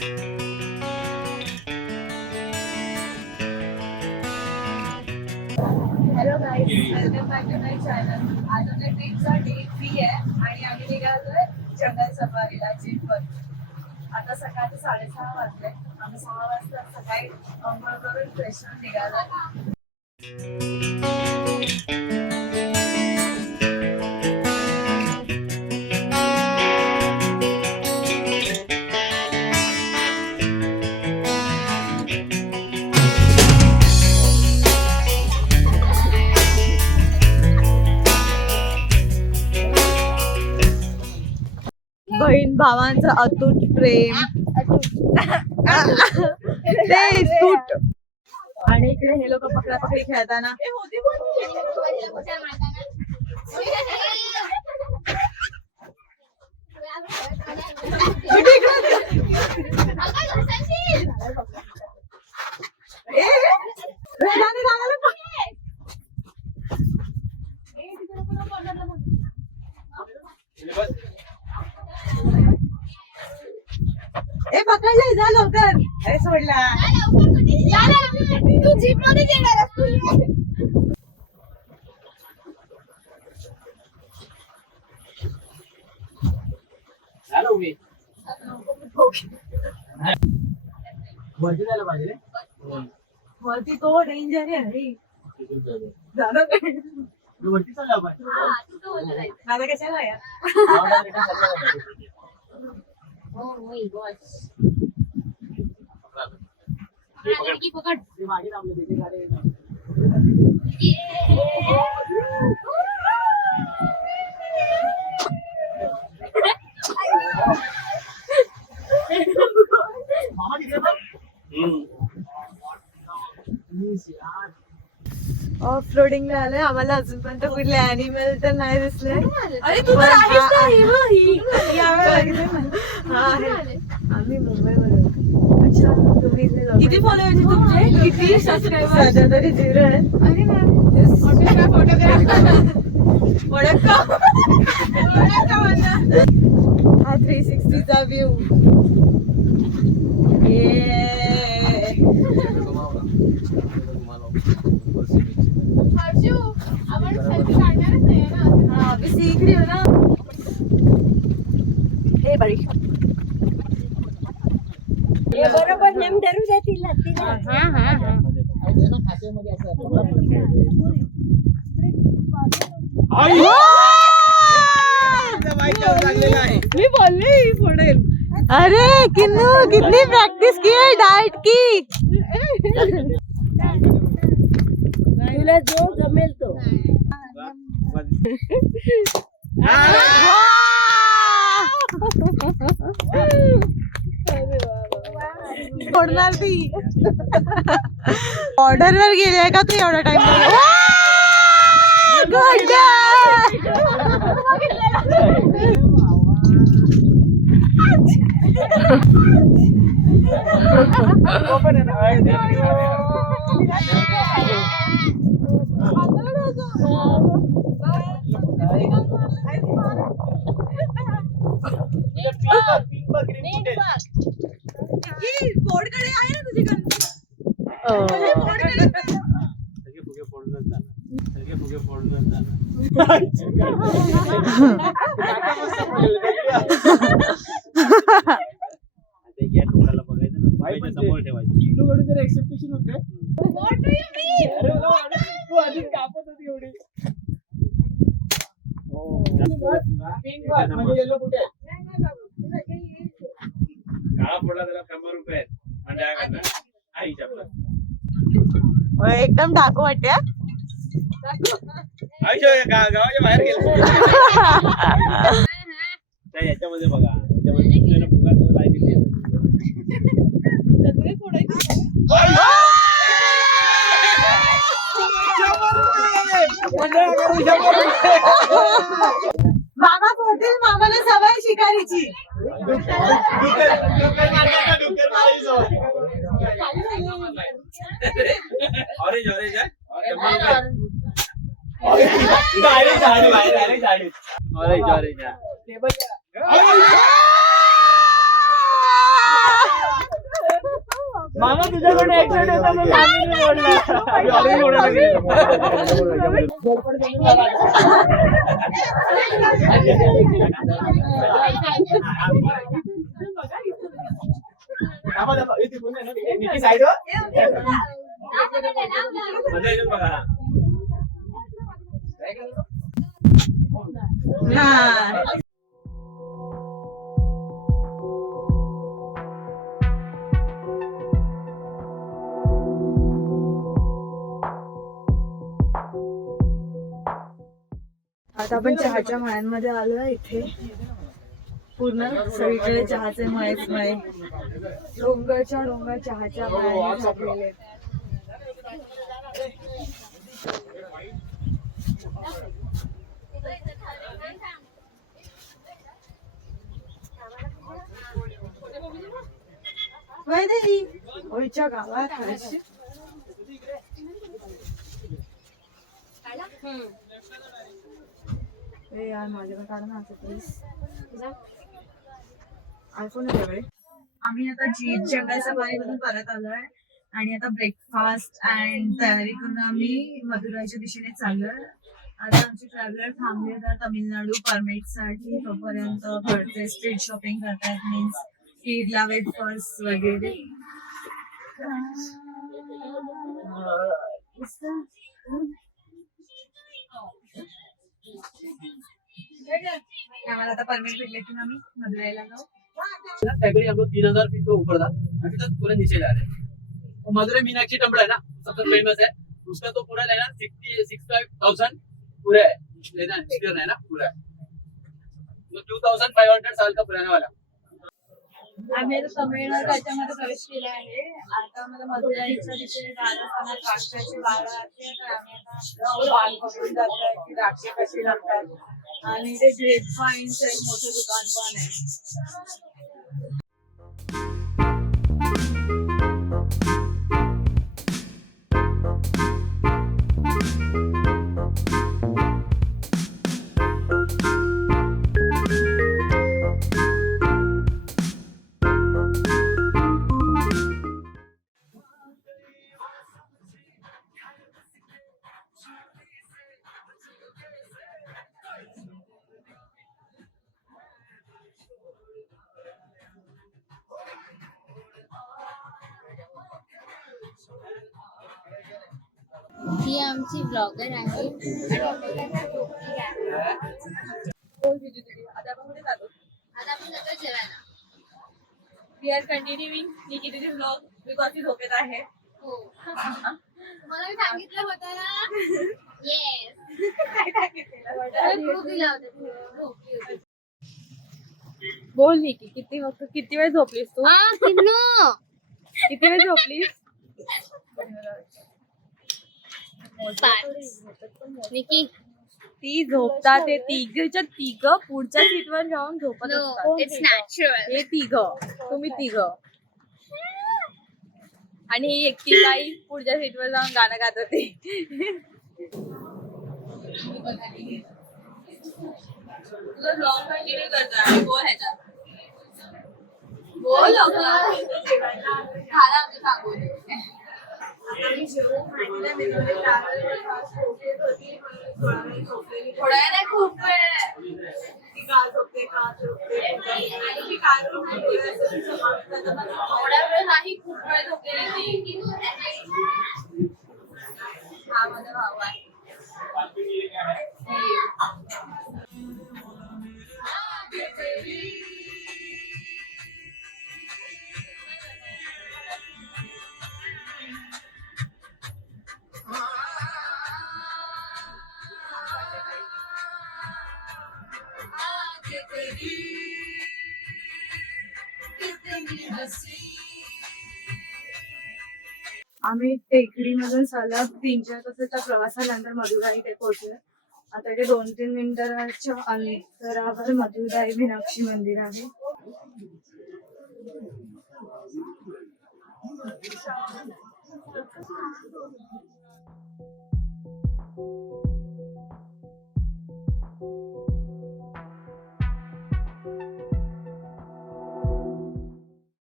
Hello guys, welcome back to my channel. आज आपल्या ट्रिपचा day 3 आहे आणि आम्ही निघालोय जंगल सफारीला जीपवर. आता सकाळचे 6:30 वाजले. आम्ही 6 वाजता सकाळी अंघोळ करून फ्रेश होऊन निघालो. बहीण भावांचं अतूट प्रेम ते सूट. आणि इकडे हे लोक पकडा पकडी खेळताना पकडले जा लवकर. अरे सोडला तू जीप मध्ये येणार वरती तो डेंजर आहे. दादा कशाला यार. पकड. ऑफ रोडिंगला आलोय. आम्हाला अजूनपर्यंत कुठले अॅनिमल तर नाही दिसले. अरे तू तर आहेस ना, आम्ही मुंबईमध्ये. अच्छा, तुम्ही इथे जाऊ. किती फॉलोअर्स तुमचे? किती सबस्क्रायबर? सध्या तरी 0 आहे. अरे हा 360 चा व्ह्यू. सीख रही हो ना. हे बड़ी हे बरोबर नेम धरू जातील. मी बोलली फोडेल. अरे किन्नू कितनी प्रैक्टिस की है डाइट की. तुला जो जमेल तो. फोडणार ती. ऑर्डर वर गेले का तू एवढा टाइम. बोर्डकडे आहे ना तुझी गणपती. एक्सेप्टेशन होते. म्हणजे येलो कुठे काळा पडला त्याला 100 रुपये एकदम टाकू वाटते. गावाच्या बाहेर गेलो. याच्यामध्ये बघा, याच्यामध्ये फुगा लाईन मामा बोलतील मामाला सवय शिकारीची. ऑरेंज ऑरेंज आहे. ऑरेंज ऑरेंज मामा तुझ्याकडे ऍक्सिडेंट होता म्हणून आम्ही नाही ओढला. मजा येईल बघा. हा. आता आपण चहाच्या मळ्यांमध्ये आलोय. इथे पूर्ण सगळीकडे चहाचे मळेच मळे, डोंगरच्या डोंगर चहाच्या मळ्यांनी झाकलेले आहेत. वैदेही होळीच्या गावात हरशी. यार माझ्याकडे काढ ना प्लीज. आयफोन आहे त्याकडे. आम्ही आता जीप जंगल सफारीमधून परत आलोय आणि आता ब्रेकफास्ट अँड तयारी करून आम्ही मदुराईच्या दिशेने चाललोय. आता आमचे ट्रॅव्हलर थांबले तर तामिळनाडू परमिट साठी, तोपर्यंत घरचे स्ट्रीट शॉपिंग करतायत. मीन्स ईदला वेफर्स वगैरे. आम्हाला आता परमिट भेटले की आम्ही मदुराईला जाऊ. तगड़ी हम लोग 3000 फीट पे ऊपर था, अभी तक पूरे नीचे जा रहे हैं. और मदुरई मीनाक्षी टेम्पल है ना, सबसे फेमस है, उसका तो पूरा लेना 65,000 पूरा है, लेना है ना पूरा है. तो 2500 साल का पुराना वाला. आम्ही आता तमिळनाडू राज्यामध्ये प्रवेश केला आहे. आता आम्हाला मदुराईच्या दिशेने जात असताना द्राक्षाची बाग लागते. तर आम्ही आता बाग बघून जातोय की द्राक्ष कशी लागतात. आणि ते ग्रेप वाईनचं एक मोठं दुकान पण आहे. ही आमची ब्लॉगर आहे. आता आपण कुठे जातो? आता आपण जातो जेवायला. वी आर कंटिन्युइंग मी किती ब्लॉग बिकॉज ती झोपेत आहे. हो मला मी सांगितलं होतं ना. येस खूप दिला होता. बोल निकी, किती वेळ झोपलीस तू? किन्नू किती वेळ झोपलीस? 5 निकी. ती झोपतात ते तिघच्या तिघ पुढच्या सीटवर जाऊन झोपत नो असतात. It's natural. हे तिघ, तुम्ही तिघ, आणि ही एकटी बाई पुढच्या सीटवर जाऊन गाणं गात होती. तुझा ब्लॉग कंटिन्यू करतो आणि बोल ह्याच्यात. बोल खाला आमचं सांगून. थोड्या नाही खूप वेळ. थोड्या वेळ नाही, खूप वेळ झोपलेली ती. हा माझा भाऊ आहे. आम्ही टेकडीमधून सलग 3-4 तासाच्या प्रवासानंतर मदुराई इथे पोहोचलो. आता इथे 2-3 मिनिटाच्या अंतरावर मदुराई मीनाक्षी मंदिर आहे.